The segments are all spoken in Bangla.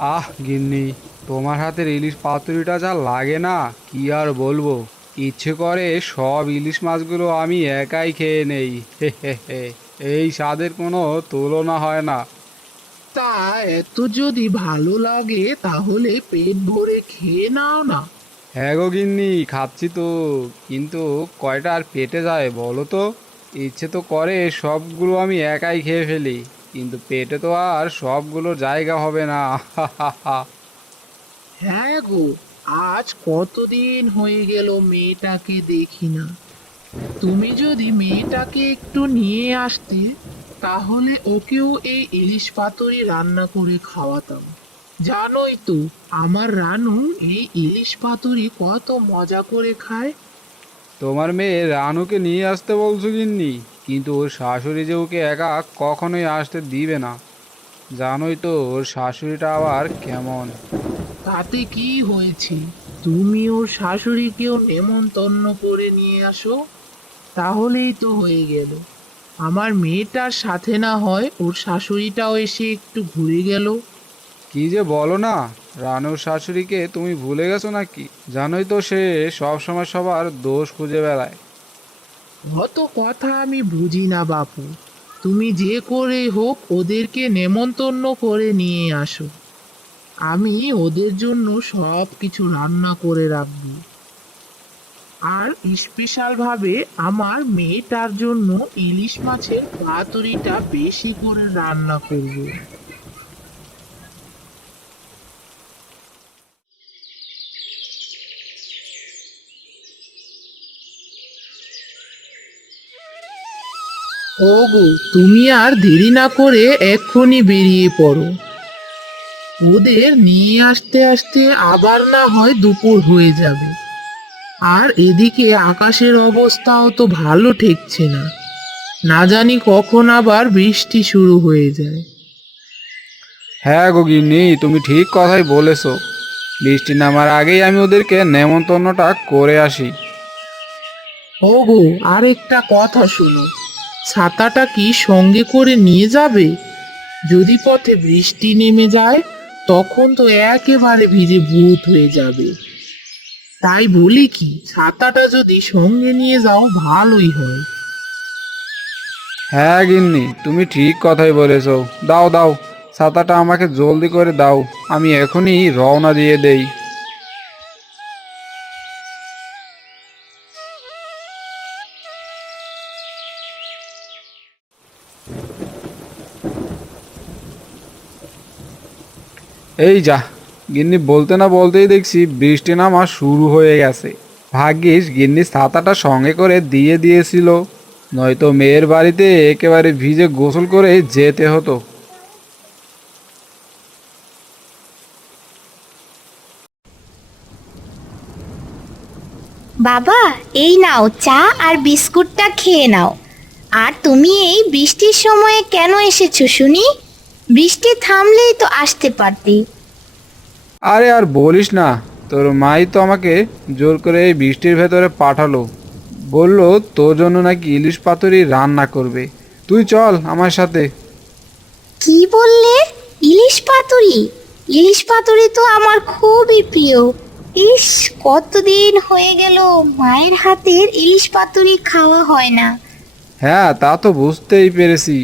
আহ গিন্নি তোমার হাতের ইলিশ পাতুরিটা যা লাগে না কি আর বলব? ইচ্ছে করে সব ইলিশ মাছগুলো আমি একাই খেয়ে নেই। এই স্বাদের কোনো তুলনা হয় না। তা এত যদি ভালো লাগে তাহলে পেট ভরে খেয়ে নাও না। হ্যাঁ গো গিন্নি খাচ্ছি তো কিন্তু কয়টা আর পেটে যায় বলো তো? ইচ্ছে তো করে সবগুলো আমি একাই খেয়ে ফেলি। কিন্তু পেটে তো আর সবগুলো জায়গা হবে না। হ্যাঁ গো আজ কতদিন হয়ে গেল মেয়েটাকে দেখি না। তুমি যদি মেয়েটাকে একটু নিয়ে আসতে তাহলে ওকেও এই ইলিশ পাতুরি রান্না করে খাওয়াতাম। জানোই তো আমার রানু এই ইলিশ পাতুরি কত মজা করে খায়। তোমার মেয়ে রানুকে নিয়ে আসতে বলছো গিন্নি? কিন্তু ওর শাশুড়ি যে ওকে একা কখনোই আসতে দিবে না। জানোই তো ওর শাশুড়িটা আবার কেমন। তাতে কি হয়েছে? তুমি ওর শাশুড়িকেও নেমন্তন্ন করে নিয়ে আসো তাহলেই তো হয়ে গেল। আমার মেয়েটার সাথে না হয় ওর শাশুড়িটাও এসে একটু ঘুরে গেল। কি যে বলো না রানুর শাশুড়িকে তুমি ভুলে গেছো নাকি? জানোই তো সে সবসময় সবার দোষ খুঁজে বেড়ায়। অত কথা আমি বুঝি না, বাপু। তুমি যে করে হোক ওদেরকে নেমন্তন্ন করে নিয়ে আসো। আমি ওদের জন্য সব কিছু রান্না করে রাখব। আর স্পেশাল ভাবে আমার মেয়েটার জন্য ইলিশ মাছের পাতুরিটা বেশি করে রান্না করব। ওগো তুমি আর দেরি না করে এক্ষুনি বেরিয়ে পড়ো। ওদের নিয়ে আসতে আসতে আবার না হয় দুপুর হয়ে যাবে। আর এদিকে আকাশের অবস্থাও তো ভালো ঠেকছে না। না জানি কখন আবার বৃষ্টি শুরু হয়ে যায়। হ্যাঁ গো গিন্নি তুমি ঠিক কথাই বলেছ। বৃষ্টি নামার আগেই আমি ওদেরকে নেমন্তন্নটা করে আসি। ওগো আরেকটা কথা শুনো। ছাতাটা কি সঙ্গে করে নিয়ে যাবে? যদি পথে বৃষ্টি নেমে যায়, তখন তো একেবারে ভিজে ভূত হয়ে যাবে। তাই বলি কি, ছাতাটা যদি সঙ্গে নিয়ে যাও, ভালোই হয়। হ্যাঁ গিন্নি, তুমি ঠিক কথাই বলেছ। দাও দাও, ছাতাটা আমাকে জলদি করে দাও। আমি এখনই রওনা দিয়ে দেই। এই যা, গিন্নি বলতে না বলতেই দেখছি বৃষ্টি নামা শুরু হয়ে গেছে। ভাগ্যিস গিন্নি ছাতাটা সঙ্গে করে দিয়ে দিয়েছিল, নয়তো মেয়ের বাড়িতে একেবারে ভিজে গোসল করে যেতে হতো। বাবা, এই নাও চা আর বিস্কুটটা খেয়ে নাও। আর তুমি এই বৃষ্টির সময়ে কেন এসেছ শুনি? বৃষ্টি থামলেই তো আসতে পারতে। আরে আর বলিস না তোর মাই তো আমাকে জোর করে এই বৃষ্টির ভেতরে পাঠালো। বলল তোর জন্য নাকি ইলিশ পাতুরি রান্না করবে। তুই চল আমার সাথে। কি বললে? ইলিশ পাতুরি? ইলিশ পাতুরি তো আমার খুবই প্রিয়। ইস কতদিন হয়ে গেল মায়ের হাতের ইলিশ পাতুরি খাওয়া হয় না। হ্যাঁ তা তো বুঝতেই পেরেছি।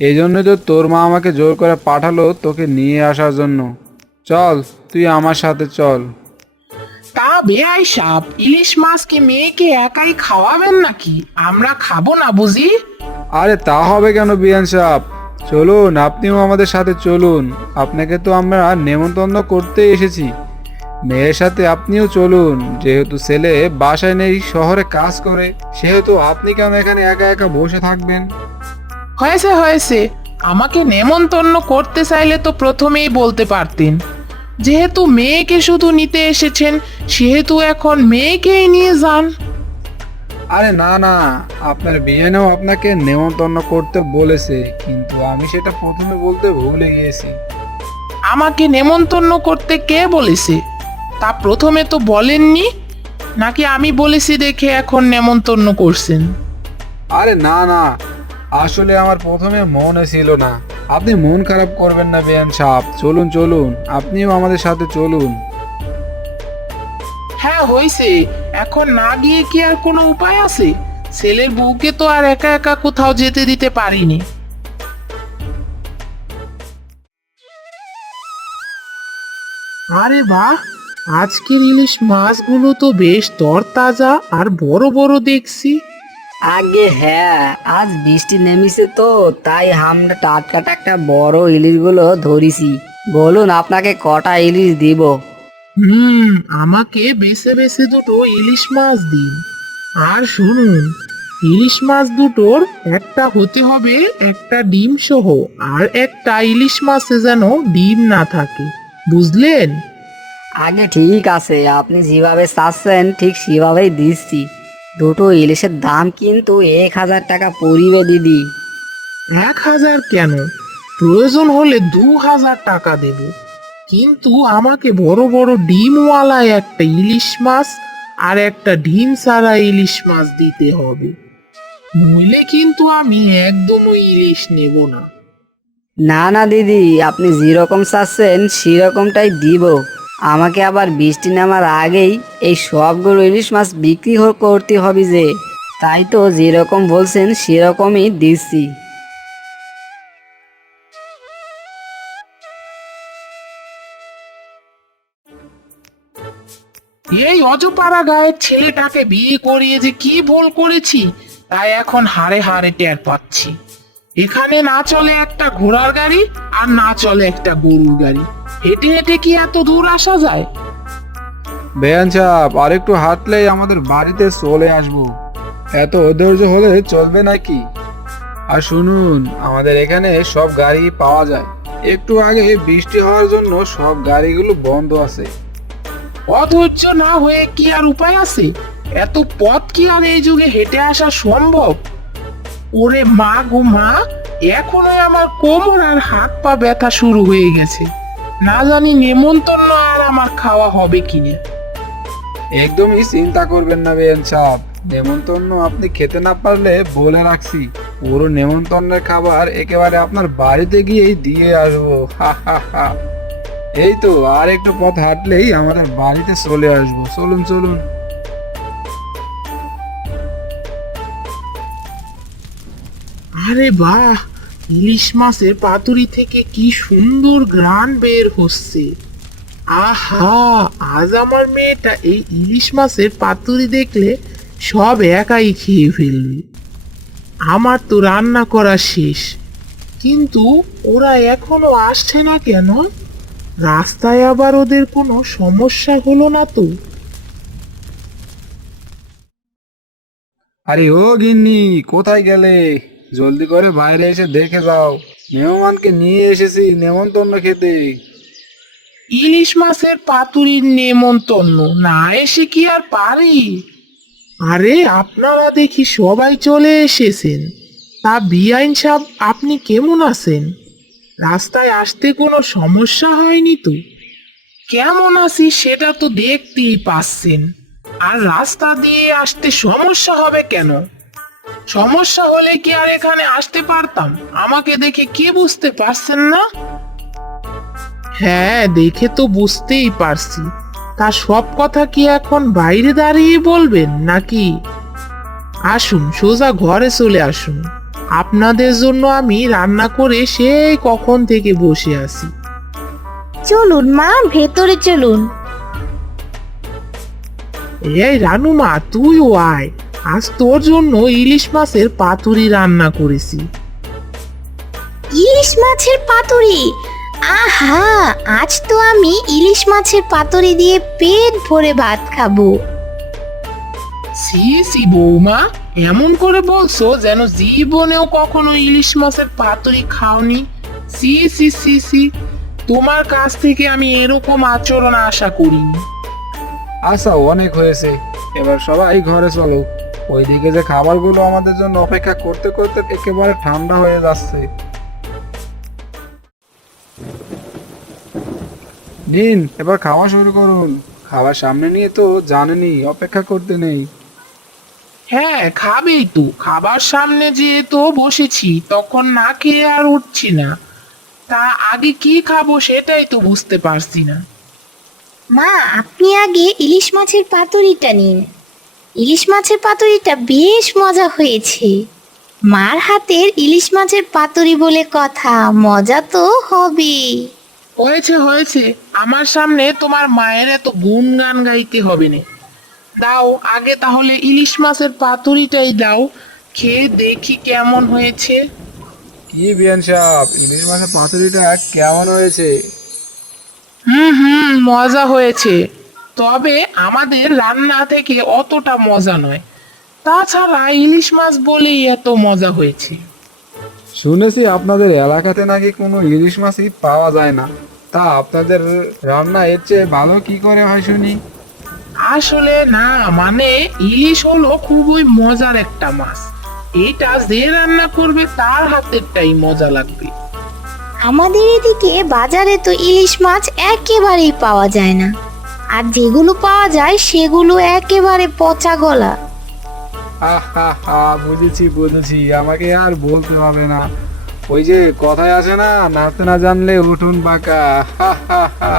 এই জন্যই তো তোর মা আমাকে জোর করে পাঠালো তোকে নিয়ে আসার জন্য। চল তুই আমার সাথে চল। তা বেআই সাপ ইলিশ মাছ কি মেয়েকে একাই খাওয়াবেন নাকি? আমরা খাব না বুঝি? আরে তা হবে কেন বিয়ান সাহেব চলুন আপনিও আমাদের সাথে চলুন। আপনাকে তো আমরা নেমন্তন্ন করতে এসেছি। মেয়ের সাথে আপনিও চলুন যেহেতু ছেলে বাসায় নেই শহরে কাজ করে সেহেতু আপনি কেন এখানে একা একা বসে থাকবেন? হয়েছে হয়েছে। আমাকে নেমন্তন্ন করতে চাইলে তো প্রথমেই বলতে পারতেন। যেহেতু মেয়েকে শুধু নিতে এসেছেন সেহেতু এখন মেয়েকেই নিয়ে যান। আরে না না আপনার বিয়েনেও আপনাকে নেমন্তন্ন করতে বলেছে কিন্তু আমি সেটা প্রথমে বলতে ভুলে গিয়েছি। আমাকে নেমন্তন্ন করতে কে বলেছে? তা প্রথমে তো বলেননি নাকি আমি বলেছি দেখে এখন নেমন্তন্ন করছেন? আরে না না আসলে আমার প্রথমে মনে ছিল না। আপনি মন খারাপ করবেন না, বেয়ান সাপ। চলুন চলুন। আপনিও আমাদের সাথে চলুন। হ্যাঁ হয়েছে এখন না গিয়ে কি আর কোনো উপায় আছে? ছেলের বউকে তো আর একা একা কোথাও যেতে দিতে পারিনি। আরে বাহ! আজকের ইলিশ মাছগুলো তো বেশ তরতাজা আর বড় বড় দেখছি। আগে হ্যাঁ আজ বৃষ্টি নেমেছে তো তাই আমরা টাটকা টাটকা বড় ইলিশগুলো ধরিছি। বলুন আপনাকে কটা ইলিশ দিব? হুম আমাকে বেছে বেছে দুটো ইলিশ মাছ দিন। আর শুনুন ইলিশ মাছ দুটোর একটা হতে হবে একটা ডিম সহ আর একটা ইলিশ মাছে যেন ডিম না থাকে। বুঝলেন? আগে ঠিক আছে আপনি যেভাবে চাচ্ছেন ঠিক সেভাবেই দিচ্ছি। দুটো ইলিশের দাম কিন্তু এক হাজার টাকা পড়িবে দিদি। এক হাজার কেন? প্রয়োজন হলে দু হাজার টাকা দেব। কিন্তু আমাকে বড় বড় ডিমওয়ালা একটা ইলিশ মাছ আর একটা ডিম ছাড়া ইলিশ মাছ দিতে হবে। নইলে কিন্তু আমি একদমই ইলিশ নেব না। না না দিদি আপনি যেরকম চাচ্ছেন সেরকমটাই দিব। আমাকে আবার বৃষ্টি নামার আগেই এই সবগুলো ইলিশ মাছ বিক্রি করতে হবে যে। তাই তো যেরকম বলছেন, সেরকমই দিচ্ছি। এই অজপাড়া গায়ের ছেলেটাকে বিয়ে করিয়ে যে কি ভুল করেছি তাই এখন হারে হারে টের পাচ্ছি। এখানে না চলে একটা ঘোড়ার গাড়ি, আর না চলে একটা গরুর গাড়ি। হেঁটে হেঁটে কি এত দূর আসা যায়? বেয়ান সাহেব আর একটু হাঁটলেই আমাদের বাড়িতে চলে আসব। এত অধৈর্য হলে চলবে নাকি? আর শুনুন আমাদের এখানে সব গাড়ি পাওয়া যায়। একটু আগে বৃষ্টি হওয়ার জন্য সব গাড়িগুলো বন্ধ আছে। অধৈর্য না হয়ে কি আর উপায় আছে? এত পথ কি আর এই যুগে হেঁটে আসা সম্ভব? ওরে মা গো মা এখনোই আমার কোমর আর হাত পা ব্যথা শুরু হয়ে গেছে। না জানি নেমন্তন্ন আর আমার খাওয়া হবে কিনা। একদমই চিন্তা করবেন না বেয়ান সাহেব। নেমন্তন্ন আপনি খেতে না পারলে বলে রাখছি পুরো নেমন্তন্নের খাবার একেবারে আপনার বাড়িতে গিয়েই দিয়ে আসব। এই তো আর একটু পথ হাঁটলেই আমাদের বাড়িতে চলে আসব। চলুন চলুন। আরে বাহ ইলিশ মাছের পাতুরি থেকে কি সুন্দর গ্রান বের হচ্ছে। আহা, আজ আমার মেয়েটা এই ইলিশ মাছের পাতুরি দেখলে সব একাই খেয়ে ফেলবে। আমার তো রান্না করা শেষ, কিন্তু ওরা এখনও আসছে না কেন? রাস্তায় আবার ওদের কোনো সমস্যা হলো না তো? আরে ও গিন্নি, কোথায় গেলে? জলদি করে বাইরে এসে দেখে যাও। মেহমানকে নিয়ে এসেছি নেমন্তন্ন খেতে। ইলিশ মাছের পাতুরির নেমন্তন্ন, না এসে কি আর পারি? আরে, আপনারা দেখি সবাই চলে এসেছেন। তা বিআইন সাহেব, আপনি কেমন আছেন? রাস্তায় আসতে কোনো সমস্যা হয়নি তো? কেমন আছি সেটা তো দেখতেই পাচ্ছেন। আর রাস্তা দিয়ে আসতে সমস্যা হবে কেন? সমস্যা হলে কি আর এখানে আসতে পারতাম? আমাকে দেখে কি বুঝতে পারছেন না? হ্যাঁ দেখে তো বুঝতেই পারছি। তা সব কথা কি এখন বাইরে দাঁড়িয়ে বলবেন নাকি? আসুন সোজা ঘরে চলে আসুন। আপনাদের জন্য আমি রান্না করে সেই কখন থেকে বসে আছি। চলুন মা ভেতরে চলুন। এই রানুমা তুইও আয়। আজ তোর জন্য ইলিশ মাছের পাতুরি রান্না করেছি। ইলিশ মাছের পাতুরি? আহা আজ তো আমি ইলিশ মাছের পাতুরি দিয়ে পেট ভরে ভাত খাব। সি সি বৌমা এমন করে বলছো যেন জীবনেও কখনো ইলিশ মাছের পাতুরি খাওনি। সি সি সি সি তোমার কাছ থেকে আমি এরকম আচরণ আশা করিনি। আচ্ছা অনেক হয়েছে। এবার সবাই ঘরে চলো। ওইদিকে যে খাবারগুলো আমাদের জন্য অপেক্ষা করতে করতে একেবারে ঠান্ডা হয়ে যাচ্ছে। নিন এবার খাওয়া শুরু করুন। খাবার সামনে নিয়ে তো জানেনই অপেক্ষা করতে নেই। হ্যাঁ খাবেই তো। খাবার সামনে যেয়ে তো বসেছি তখন না খেয়ে আর উঠছি না। তা আগে কি খাব সেটাই তো বুঝতে পারছি না। মা আপনি আগে ইলিশ মাছের পাতুরিটা নিন। ইলিশ মাছের পাতুরিটা বেশ মজা হয়েছে। মার হাতের ইলিশ মাছের পাতুরি বলে কথা মজা তো হবে হয়েছে হয়েছে। আমার সামনে তোমার মায়ের এত গুণগান গাইতে হবে না। দাও আগে তাহলে ইলিশ মাছের পাতুরিটাই দাও। খেয়ে দেখি কেমন হয়েছে। কি বিয়ান সাহেব ইলিশ মাছের পাতুরিটা কেমন হয়েছে? হুম হুম মজা হয়েছে। তবে আমাদের রান্না থেকে অতটা মজা নয়। তাছাড়া ইলিশ মাছ বলেই এত মজা হয়েছে। শুনেছি আপনাদের এলাকাতে নাকি কোনো ইলিশ মাছই পাওয়া যায় না। তা আপনাদের রান্না এর চেয়ে ভালো কি করে হয় শুনি? আসলে না মানে ইলিশ হলো খুবই মজার একটা মাছ। এটা যে রান্না করবে তার হাতেরটাই মজা লাগবে। আমাদের এদিকে বাজারে তো ইলিশ মাছ একেবারেই পাওয়া যায় না। আর যেগুলো পাওয়া যায় সেগুলো একেবারে পচা গলা। হা হা বুঝেছি বুঝেছি। আমাকে আর বলতে হবে না। ওই যে কথায় আছে না, নাচতে না জানলে উঠুন বাঁকা হা হা হা